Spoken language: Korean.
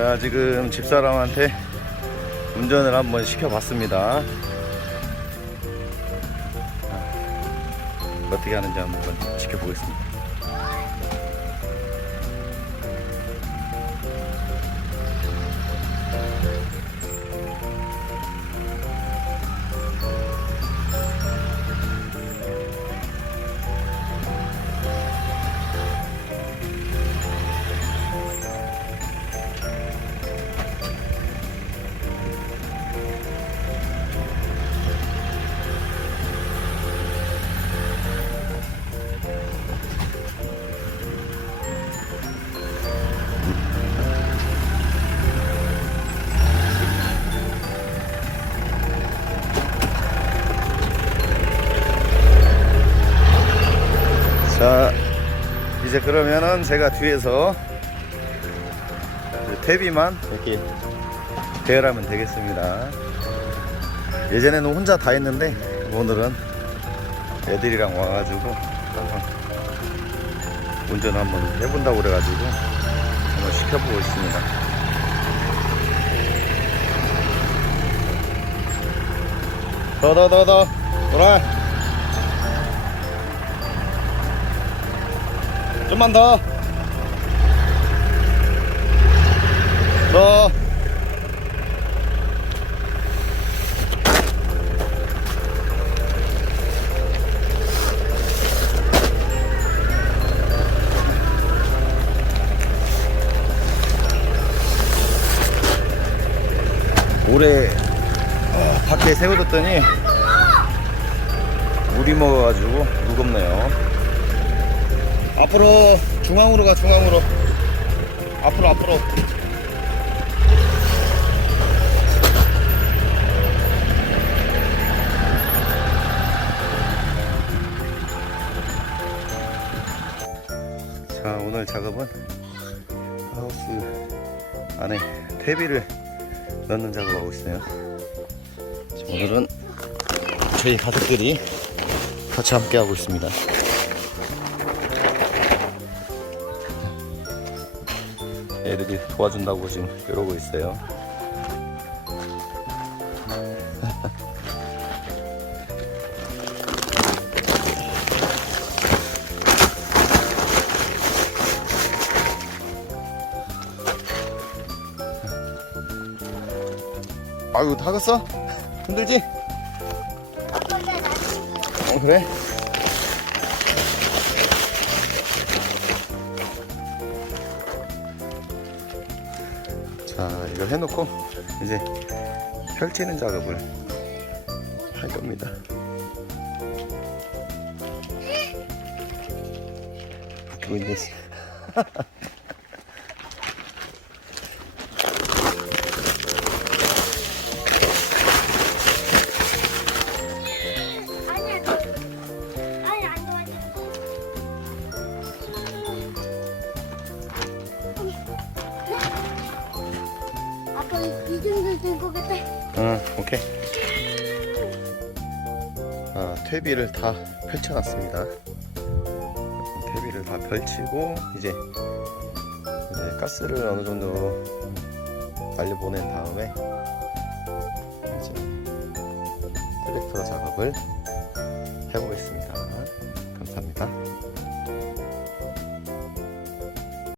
자, 지금 집사람한테 운전을 한번 시켜봤습니다. 자, 어떻게 하는지 한번 지켜보겠습니다. 이제 그러면은 제가 뒤에서 그 퇴비만 이렇게 배열하면 되겠습니다. 예전에는 혼자 다 했는데 오늘은 애들이랑 와가지고 한번 운전 한번 해본다고 그래가지고 한번 시켜보고 있습니다. 더더더더 돌아 좀만 더. 더. 올해 어, 밖에 세워뒀더니 물이 먹어가지고 무겁네요. 앞으로 중앙으로 가 중앙으로. 앞으로 앞으로. 자 오늘 작업은 하우스 안에 퇴비를 넣는 작업하고 있어요. 오늘은 저희 가족들이 같이 함께 하고 있습니다 애들이 도와준다고 지금 이러고 있어요. 아유 타겠어? 힘들지? 어, 그래? 자 이걸 해놓고 이제 펼치는 작업을 할 겁니다. 웃기고 있네 들고 오케이. 아, 퇴비를 다 펼쳐놨습니다. 퇴비를 다 펼치고 이제 이제 가스를 어느 정도 날려 보낸 다음에 이제 트랙터 작업을 해보겠습니다. 감사합니다